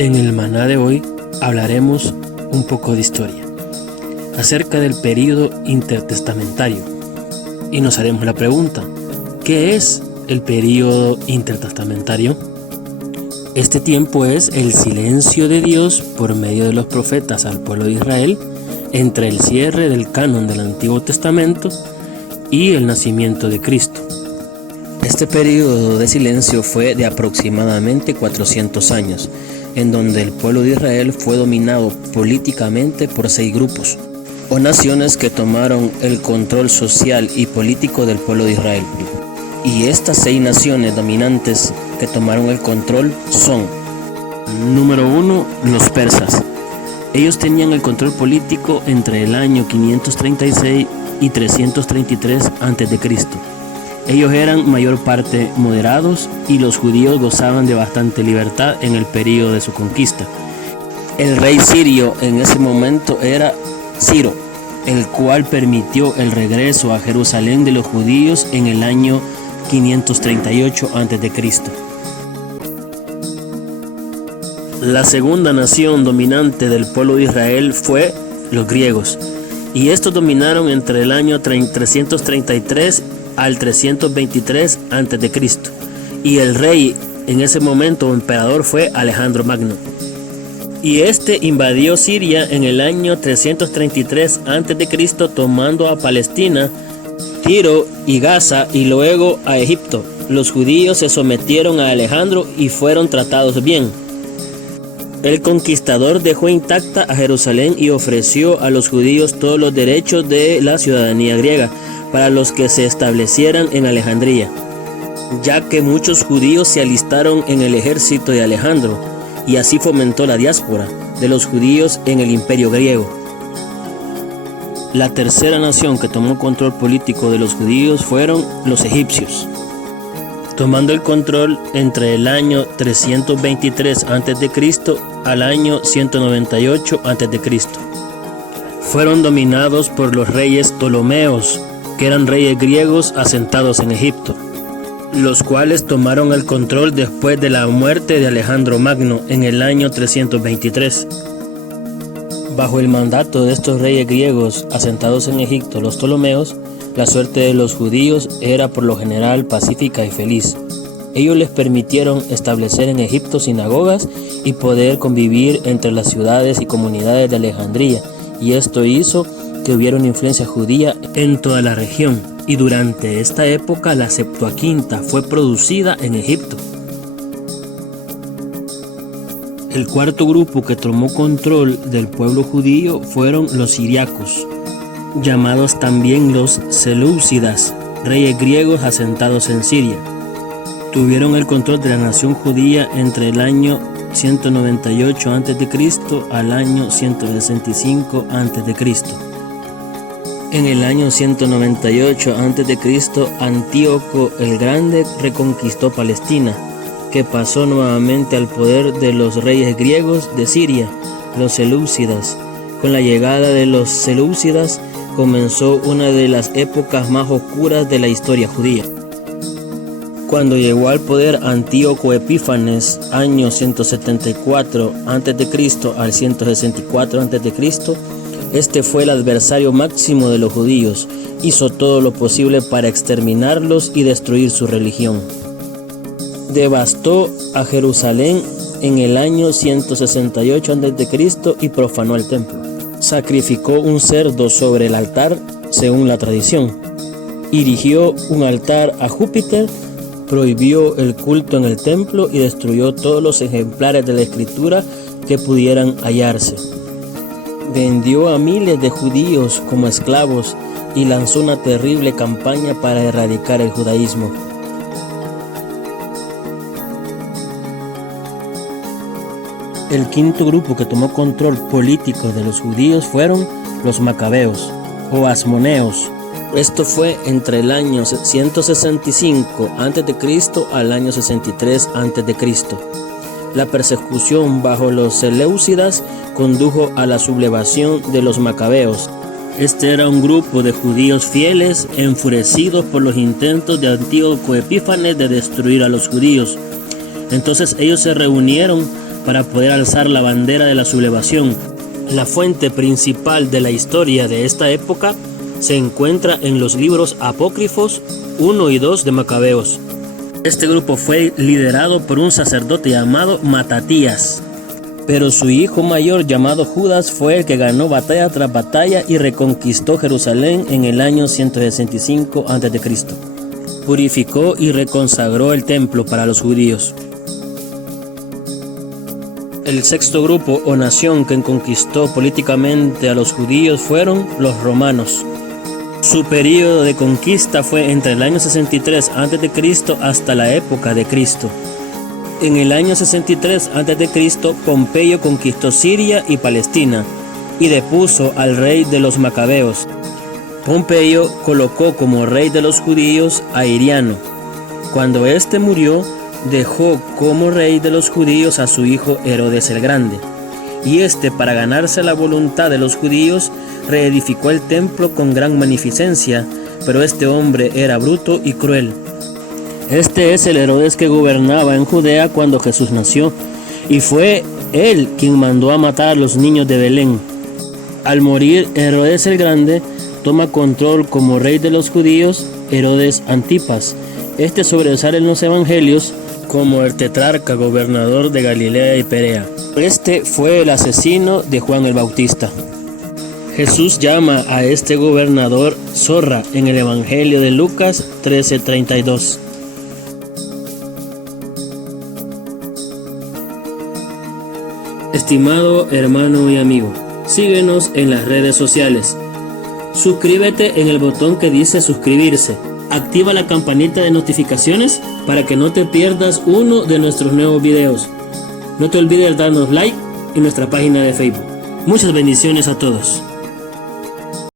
En el maná de hoy hablaremos un poco de historia, acerca del período intertestamentario, y nos haremos la pregunta: ¿qué es el período intertestamentario? Este tiempo es el silencio de Dios por medio de los profetas al pueblo de Israel entre el cierre del canon del Antiguo Testamento y el nacimiento de Cristo. Este período de silencio fue de aproximadamente 400 años, en donde el pueblo de Israel fue dominado políticamente por 6 grupos o naciones que tomaron el control social y político del pueblo de Israel. Y estas 6 naciones dominantes que tomaron el control son: número 1, los persas. Ellos tenían el control político entre el año 536 y 333 a.C. Ellos eran mayor parte moderados y los judíos gozaban de bastante libertad en el periodo de su conquista. El rey sirio en ese momento era Ciro, el cual permitió el regreso a Jerusalén de los judíos en el año 538 a.C. La segunda nación dominante del pueblo de Israel fue los griegos, y estos dominaron entre el año 333 al 323 a.C. y el rey en ese momento o emperador fue Alejandro Magno. Y este invadió Siria en el año 333 a.C. tomando a Palestina, Tiro y Gaza y luego a Egipto. Los judíos se sometieron a Alejandro y fueron tratados bien. El conquistador dejó intacta a Jerusalén y ofreció a los judíos todos los derechos de la ciudadanía griega para los que se establecieran en Alejandría, ya que muchos judíos se alistaron en el ejército de Alejandro, y así fomentó la diáspora de los judíos en el imperio griego. La tercera nación que tomó control político de los judíos fueron los egipcios, tomando el control entre el año 323 a.C. al año 198 a.C. Fueron dominados por los reyes Ptolomeos, que eran reyes griegos asentados en Egipto, los cuales tomaron el control después de la muerte de Alejandro Magno en el año 323. Bajo el mandato de estos reyes griegos asentados en Egipto, los Ptolomeos, la suerte de los judíos era por lo general pacífica y feliz. Ellos les permitieron establecer en Egipto sinagogas y poder convivir entre las ciudades y comunidades de Alejandría, y esto hizo que hubiera una influencia judía en toda la región, y durante esta época la Septuaginta fue producida en Egipto. El cuarto grupo que tomó control del pueblo judío fueron los siriacos, llamados también los selúcidas, reyes griegos asentados en Siria. Tuvieron el control de la nación judía entre el año 198 a.C. al año 165 a.C. En el año 198 a.C., Antíoco el Grande reconquistó Palestina, que pasó nuevamente al poder de los reyes griegos de Siria, los selúcidas. Con la llegada de los selúcidas comenzó una de las épocas más oscuras de la historia judía. Cuando llegó al poder Antíoco Epífanes, año 174 a.C. al 164 a.C., este fue el adversario máximo de los judíos. Hizo todo lo posible para exterminarlos y destruir su religión. Devastó a Jerusalén en el año 168 a.C. y profanó el templo. Sacrificó un cerdo sobre el altar, según la tradición. Erigió un altar a Júpiter, prohibió el culto en el templo y destruyó todos los ejemplares de la escritura que pudieran hallarse. Vendió a miles de judíos como esclavos y lanzó una terrible campaña para erradicar el judaísmo. El quinto grupo que tomó control político de los judíos fueron los macabeos o asmoneos. Esto fue entre el año 165 a.C. al año 63 a.C. La persecución bajo los seleucidas condujo a la sublevación de los macabeos. Este era un grupo de judíos fieles, enfurecidos por los intentos de Antíoco Epífanes de destruir a los judíos. Entonces ellos se reunieron para poder alzar la bandera de la sublevación. La fuente principal de la historia de esta época se encuentra en los libros apócrifos 1 y 2 de Macabeos. Este grupo fue liderado por un sacerdote llamado Matatías, pero su hijo mayor llamado Judas fue el que ganó batalla tras batalla y reconquistó Jerusalén en el año 165 a.C. Purificó y reconsagró el templo para los judíos. El sexto grupo o nación que conquistó políticamente a los judíos fueron los romanos. Su período de conquista fue entre el año 63 a.C. hasta la época de Cristo. En el año 63 a.C., Pompeyo conquistó Siria y Palestina y depuso al rey de los Macabeos. Pompeyo colocó como rey de los judíos a Iriano. Cuando éste murió, dejó como rey de los judíos a su hijo Herodes el Grande. Y para ganarse la voluntad de los judíos, reedificó el templo con gran magnificencia, pero este hombre era bruto y cruel. Este es el Herodes que gobernaba en Judea cuando Jesús nació, y fue él quien mandó a matar a los niños de Belén. Al morir Herodes el Grande, toma control como rey de los judíos Herodes Antipas. Sobresale en los evangelios como el tetrarca gobernador de Galilea y Perea. Fue el asesino de Juan el Bautista. Jesús llama a este gobernador zorra en el evangelio de Lucas 13:32. Estimado hermano y amigo, síguenos en las redes sociales. Suscríbete en el botón que dice suscribirse. Activa la campanita de notificaciones para que no te pierdas uno de nuestros nuevos videos. No te olvides darnos like en nuestra página de Facebook. Muchas bendiciones a todos.